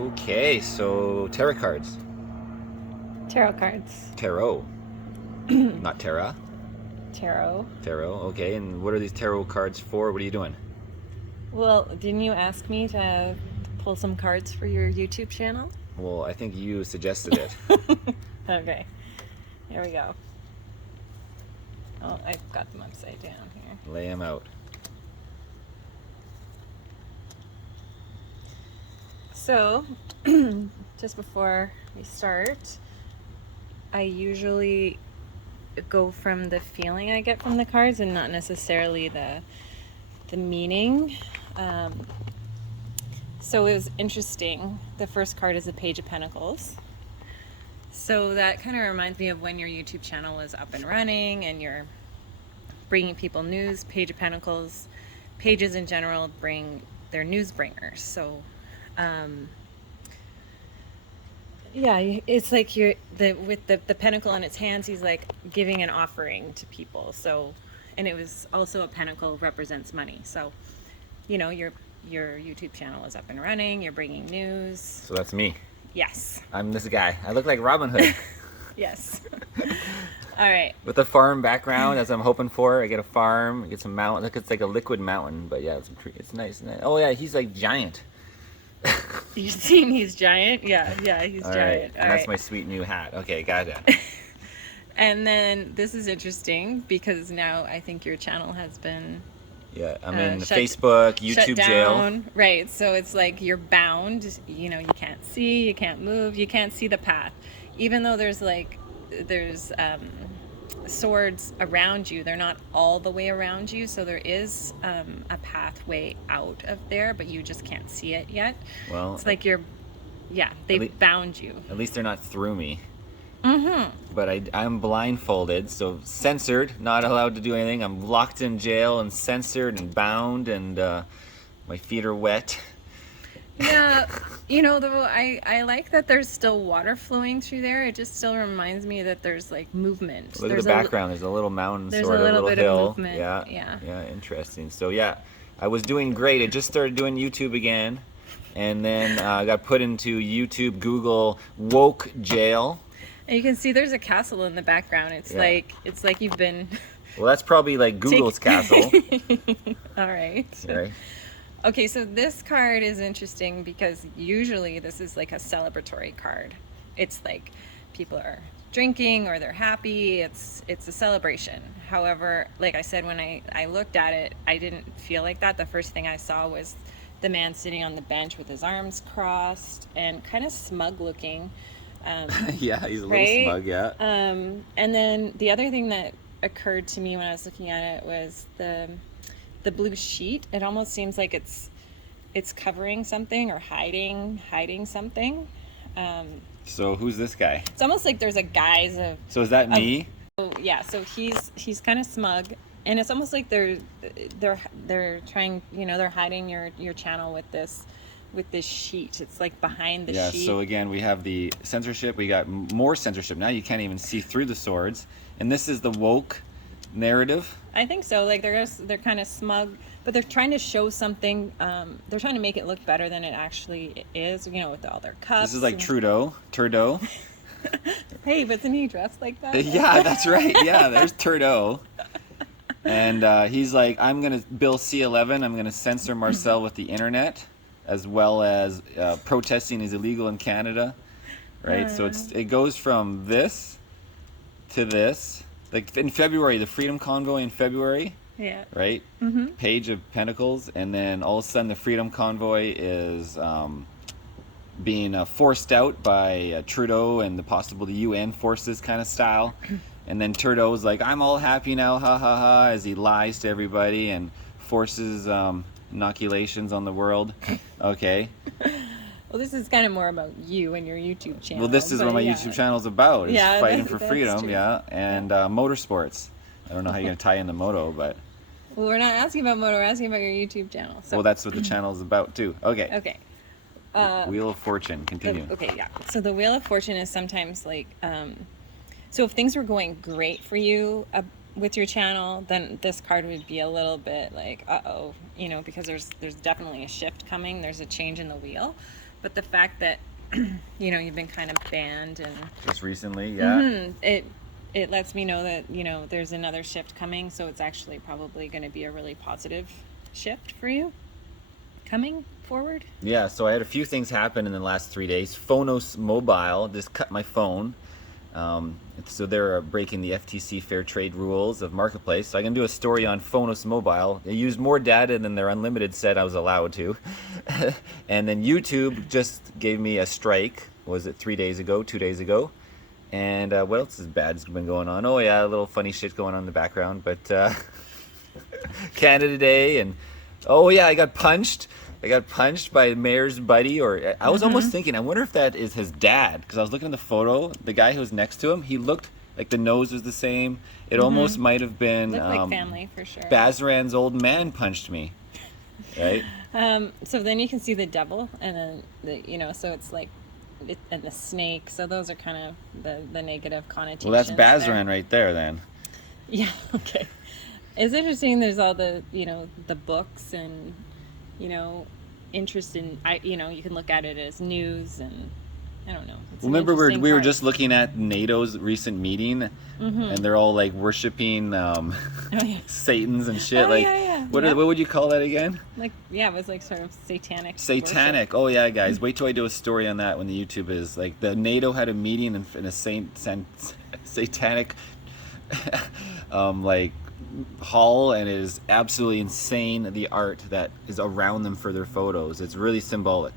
Okay, so tarot cards. Tarot cards. Tarot. Not Terra. Tarot. Tarot, okay. And what are these tarot cards for? What are you doing? Well, didn't you ask me to pull some cards for your YouTube channel? Well, I think you suggested it. Okay, here we go. Oh, I've got them upside down here. Lay them out. So, just before we start, I usually go from the feeling I get from the cards and not necessarily the meaning. So it was interesting. The first card is a Page of Pentacles. So that kind of reminds me of when your YouTube channel is up and running and you're bringing people news. Page of Pentacles, pages in general bring their news bringers. So yeah, it's like you're with the pentacle in its hands, he's like giving an offering to people. So, and it was also a pentacle represents money. So, you know, your YouTube channel is up and running, you're bringing news. So that's me. Yes. I'm this guy. I look like Robin Hood. Yes. All right. With a farm background, as I'm hoping for. I get a farm, get some mountain. Look, it's like a liquid mountain, but yeah, it's nice. Oh yeah, he's like giant. You've seen he's giant? Yeah, he's All giant. Right. And that's my sweet new hat. Okay, got it. And then this is interesting because now I think your channel has been I'm in Facebook, YouTube jail. Right, so it's like you're bound, you know, you can't see, you can't move, you can't see the path. Even though there's swords around you, they're not all the way around you, so there is a pathway out of there, but you just can't see it yet. Well, it's like they've bound you. At least they're not through me. Mm-hmm. But I'm blindfolded, so censored, not allowed to do anything. I'm locked in jail and censored and bound, and my feet are wet. Yeah, you know, though, I like that there's still water flowing through there. It just still reminds me that there's like movement. Look at the background. There's a little mountain, there's sort of, a little bit hill. Of movement. Yeah, interesting. So yeah, I was doing great. I just started doing YouTube again, and then I got put into YouTube, Google woke jail. And you can see there's a castle in the background. It's like you've been. Well, that's probably like Google's castle. All right. Right. Okay, so this card is interesting because usually this is like a celebratory card. It's like people are drinking or they're happy. It's a celebration. However, like I said, when I looked at it, I didn't feel like that. The first thing I saw was the man sitting on the bench with his arms crossed and kind of smug looking. Yeah, he's a little smug, yeah. And then the other thing that occurred to me when I was looking at it was the blue sheet. It almost seems like it's covering something or hiding something. So who's this guy? It's almost like there's a guise of. So is that me? Yeah. So he's kind of smug, and it's almost like they're trying. You know, they're hiding your channel with this sheet. It's like behind the sheet. Yeah, so again, we have the censorship. We got more censorship. Now you can't even see through the swords. And this is the woke narrative. I think so. Like they're kind of smug, but they're trying to show something. They're trying to make it look better than it actually is, you know, with all their cups. This is like Trudeau. Hey, but isn't he dressed like that? Yeah, that's right. Yeah, there's Trudeau. And he's like, I'm going to Bill C-11. I'm going to censor Marcel with the internet, as well as protesting is illegal in Canada, right? So it goes from this to this. Like in February, the Freedom Convoy in February, yeah, right? Mm-hmm. Page of Pentacles, and then all of a sudden the Freedom Convoy is being forced out by Trudeau and the UN forces kind of style. And then Trudeau's like, I'm all happy now, ha ha ha, as he lies to everybody and forces inoculations on the world. Okay. Well, this is kind of more about you and your YouTube channel. Well, this is what my YouTube channel is about. It's fighting for freedom, true. And motorsports. I don't know how you're going to tie into moto, but... Well, we're not asking about moto, we're asking about your YouTube channel. So. Well, that's what the channel is about, too. Okay. Okay. Wheel of Fortune. Continue. Okay, yeah. So the Wheel of Fortune is sometimes like... so if things were going great for you with your channel, then this card would be a little bit like, uh-oh, you know, because there's definitely a shift coming. There's a change in the wheel. But the fact that you know, you've been kind of banned and Just recently, yeah. it lets me know that, you know, there's another shift coming, so it's actually probably going to be a really positive shift for you coming forward. Yeah, so I had a few things happen in the last 3 days. Phonos Mobile just cut my phone. So they're breaking the FTC fair trade rules of marketplace. So I can do a story on Phonos Mobile. They used more data than their unlimited said I was allowed to. And then YouTube just gave me a strike. Was it 3 days ago, 2 days ago? And what else is bad has been going on? Oh yeah, a little funny shit going on in the background. But Canada Day, and oh yeah, I got punched. I got punched by the mayor's buddy, or I was almost thinking, I wonder if that is his dad, because I was looking at the photo, the guy who was next to him, he looked like the nose was the same. It almost might have been Looked like family for sure. Bazran's old man punched me, right? So then you can see the devil, and then you know, so it's like, and the snake. So those are kind of the negative connotations. Well, that's Bazran right there then. Yeah. Okay. It's interesting. There's all the, you know, the books and, you know, interest in, you know, you can look at it as news, and I don't know. Remember we were just looking at NATO's recent meeting, and they're all like worshiping Satans and shit. What would you call that again? Like, yeah, it was like sort of satanic. Satanic. Worship. Oh yeah, guys, wait till I do a story on that when the YouTube is like the NATO had a meeting in a satanic like hall, and it is absolutely insane, the art that is around them for their photos. It's really symbolic.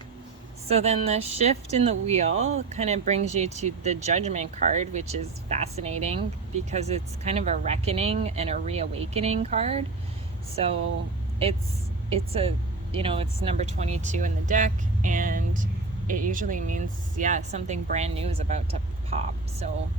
So then the shift in the wheel kind of brings you to the judgment card, which is fascinating because it's kind of a reckoning and a reawakening card. So it's a, you know, it's number 22 in the deck, and it usually means, yeah, something brand new is about to pop. So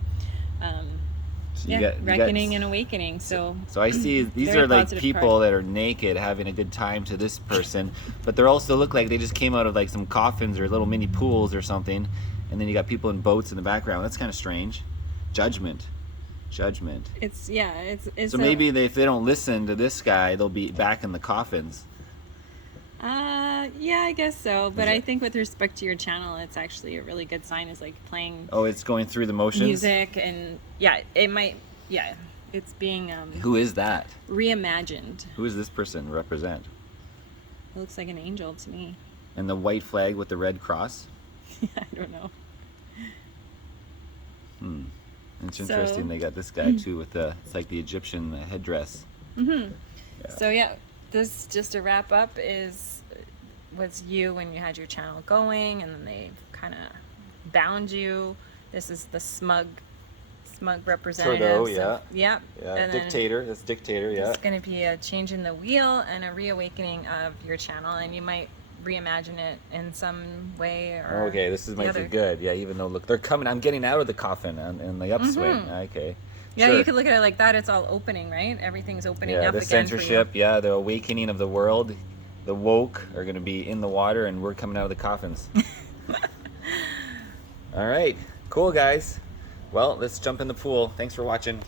reckoning and awakening. So I see these are like people that are naked having a good time to this person, but they also look like they just came out of like some coffins or little mini pools or something, and then you got people in boats in the background. That's kind of strange. Judgment. It's so maybe if they don't listen to this guy, they'll be back in the coffins. Yeah, I guess so. But I think with respect to your channel, it's actually a really good sign, is like playing. Oh, it's going through the motions. Music, and yeah, it might. Yeah, it's being. Who is that? Reimagined. Who does this person represent? It looks like an angel to me. And the white flag with the red cross. I don't know. It's interesting. They got this guy too with it's like the Egyptian headdress. Yeah. So yeah, this, just to wrap up, was you when you had your channel going, and then they kind of bound you. This is the smug representative. Trudeau, yeah. Yeah. And dictator. That's dictator. Yeah. It's going to be a change in the wheel and a reawakening of your channel, and you might reimagine it in some way or okay, this might be good. Yeah, even though look, they're coming. I'm getting out of the coffin in the upswing. Okay. Yeah, sure. You could look at it like that. It's all opening, right? Everything's opening up the again. Censorship, for you. The awakening of the world. The woke are going to be in the water, and we're coming out of the coffins. All right, cool guys. Well, let's jump in the pool. Thanks for watching.